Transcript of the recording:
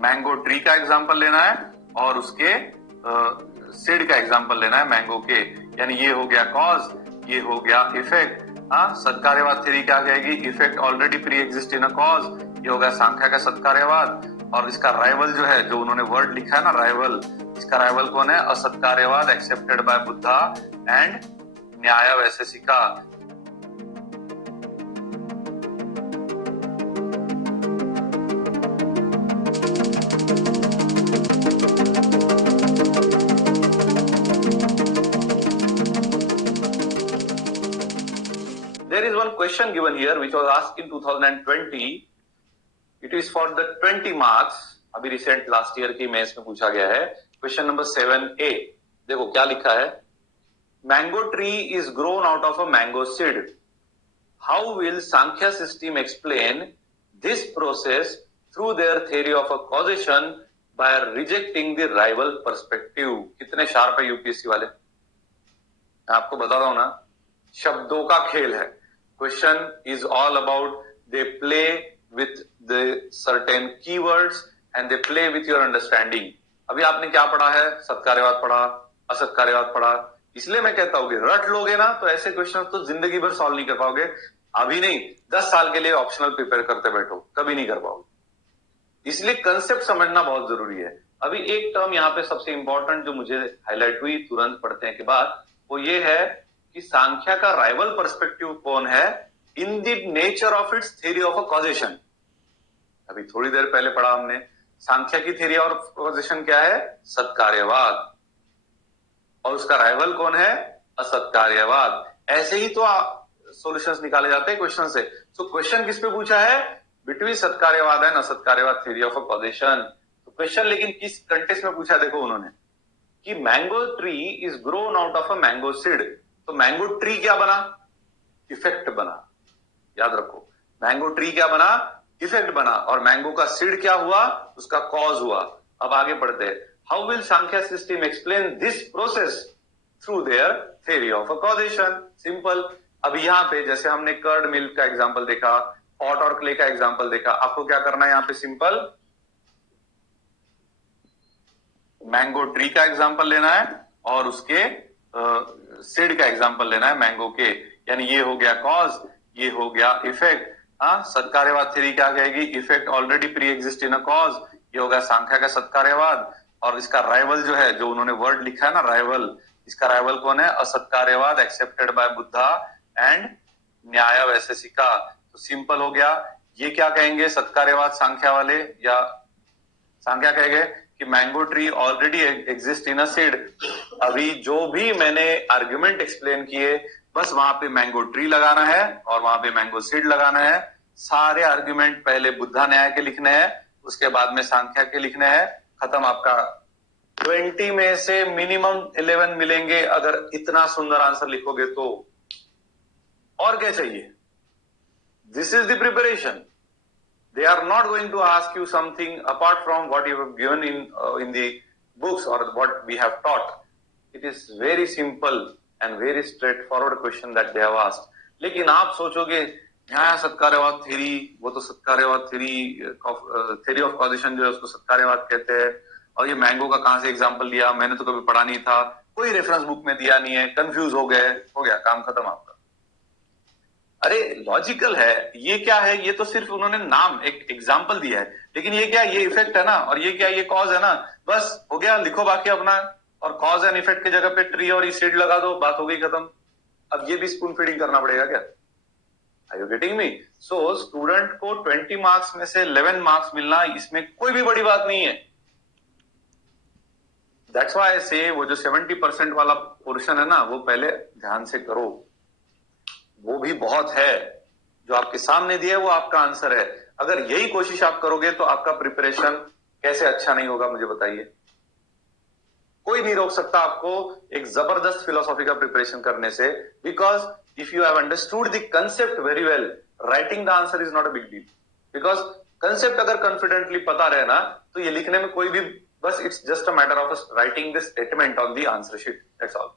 Mango tree का example लेना है और उसके सीड का एग्जांपल लेना है मैंगो के, यानी ये हो गया कॉज, ये हो गया इफेक्ट। हाँ, सत्कार्यवाद थ्योरी क्या कहेगी, effect already pre exist in a cause, ये हो गया सांख्या का सत्कार्यवाद। और इसका राइवल जो है, जो उन्होंने वर्ड लिखा है ना राइवल, इसका राइवल कौन है, असत्कार्यवाद एक्सेप्टेड बाय बुद्धा एंड न्याय Vaisheshika. There is one question given here which was asked in 2020. It is for the 20 marks. अभी रिसेंट लास्ट ईयर की मेंस में पूछा गया है। क्वेश्चन नंबर 7A, देखो क्या लिखा है, mango tree is grown out of a mango seed, how will Samkhya system explain this process through their theory of a causation by rejecting the rival perspective. कितने शार्प है यूपीएससी वाले, मैं आपको बता रहा हूं ना, शब्दों का खेल है। Question is all about they play with the certain keywords and they play with your understanding. अभी आपने क्या पढ़ा है, सत्कार्यवाद पढ़ा, असत्कार्यवाद पढ़ा, इसलिए मैं कहता हूं कि रट लोगे ना तो ऐसे क्वेश्चन तो जिंदगी भर सॉल्व नहीं कर पाओगे। अभी नहीं, 10 साल के लिए ऑप्शनल प्रिपेयर करते बैठो, कभी नहीं कर पाओगे। इसलिए कंसेप्ट समझना बहुत जरूरी है। अभी एक टर्म यहाँ पे सबसे इंपॉर्टेंट जो मुझे हाईलाइट हुई तुरंत पढ़ते के बाद, वो ये है कि सांख्या का राइवल पर्सपेक्टिव कौन है in the nature of its theory of a causation. अभी थोड़ी देर पहले पढ़ा हमने, सांख्या की थ्योरी ऑफ कॉजेशन क्या है, सत्कार्यवाद, और उसका राइवल कौन है, असत्कार्यवाद। ऐसे ही तो सॉल्यूशंस निकाले जाते हैं क्वेश्चन से। तो क्वेश्चन किस पे पूछा है, बिटवीन सत्कार्यवाद एंड असत्कार्यवाद थ्योरी ऑफ अ कॉजेशन। तो क्वेश्चन लेकिन किस कंटेक्स्ट में पूछा, देखो उन्होंने कि mango tree is grown out of a mango seed. तो मैंगो ट्री क्या बना, इफेक्ट बना, याद रखो, मैंगो ट्री क्या बना, इफेक्ट बना, और मैंगो का सीड क्या हुआ, उसका कॉज हुआ। अब आगे बढ़ते हैं, how will Samkhya system explain this process through their theory of a causation. Simple. अब यहां पे जैसे हमने कर्ड मिल्क का एग्जांपल देखा, पॉट और क्ले का एग्जांपल देखा, आपको क्या करना है यहां पे, सिंपल मैंगो ट्री का एग्जांपल लेना है और उसके सीड का एग्जांपल लेना है मैंगो के, यानी ये हो गया कॉज, ये हो गया इफेक्ट। हाँ, सत्कार्यवाद थ्योरी क्या कहेगी, effect already pre exist in a cause, ये हो गया सांख्या का सत्कार्यवाद। और इसका राइवल जो है, जो उन्होंने वर्ड लिखा है ना राइवल, इसका राइवल कौन है, असत्कार्यवाद एक्सेप्टेड बाय बुद्धा एंड न्याय वैशेषिका। तो सिंपल हो गया, ये क्या कहेंगे सत्कार्यवाद सांख्या वाले, या सांख्या कहेंगे कि mango tree already exist in a seed. अभी जो भी मैंने आर्ग्यूमेंट एक्सप्लेन किए, बस वहां पे मैंगो ट्री लगाना है और वहां पे मैंगो सीड लगाना है। सारे आर्ग्यूमेंट पहले बुद्धा न्याय के लिखने हैं, उसके बाद में सांख्या के लिखने हैं, खत्म आपका। 20 में से मिनिमम 11 मिलेंगे अगर इतना सुंदर आंसर लिखोगे तो। और क्या चाहिए, this is the preparation. They are not going to ask you something apart from what you have given in the books or what we have taught. It is very simple and very straightforward question that they have asked. लेकिन आप सोचोगे न्याय सत्कार्यवाद theory, वो तो सत्कार्यवाद theory of causation जो है उसको सत्कार्यवाद कहते हैं, और ये मैंगो का कहां से एग्जांपल लिया, मैंने तो कभी पढ़ा नहीं था, कोई रेफरेंस बुक में दिया नहीं है, कंफ्यूज हो गए, हो गया काम खत्म आपका। अरे लॉजिकल है, ये क्या है, ये तो सिर्फ उन्होंने नाम एक एग्जाम्पल दिया है, लेकिन ये क्या, ये इफेक्ट है ना, और ये क्या, ये कॉज है ना, बस हो गया, लिखो बाकी अपना, और कॉज एंड इफेक्ट की जगह पे ट्री और सीड लगा दो, बात हो गई खत्म। अब ये भी स्पून फीडिंग करना पड़ेगा क्या, are you getting me? So student को 20 मार्क्स में से 11 मार्क्स मिलना, इसमें कोई भी बड़ी बात नहीं है। दैट्स व्हाई आई से वो जो 70% वाला पोर्शन है ना, वो पहले ध्यान से करो, वो भी बहुत है, जो आपके सामने दिया है वो आपका आंसर है। अगर यही कोशिश आप करोगे तो आपका प्रिपरेशन कैसे अच्छा नहीं होगा, मुझे बताइए। कोई नहीं रोक सकता आपको एक जबरदस्त फिलोसॉफी का प्रिपरेशन करने से, because if you have understood the concept very well, writing the answer is not a big deal. Because concept अगर कॉन्फिडेंटली पता रहे ना, तो ये लिखने में कोई भी, बस it's just a matter of writing the statement on the answer sheet, that's all.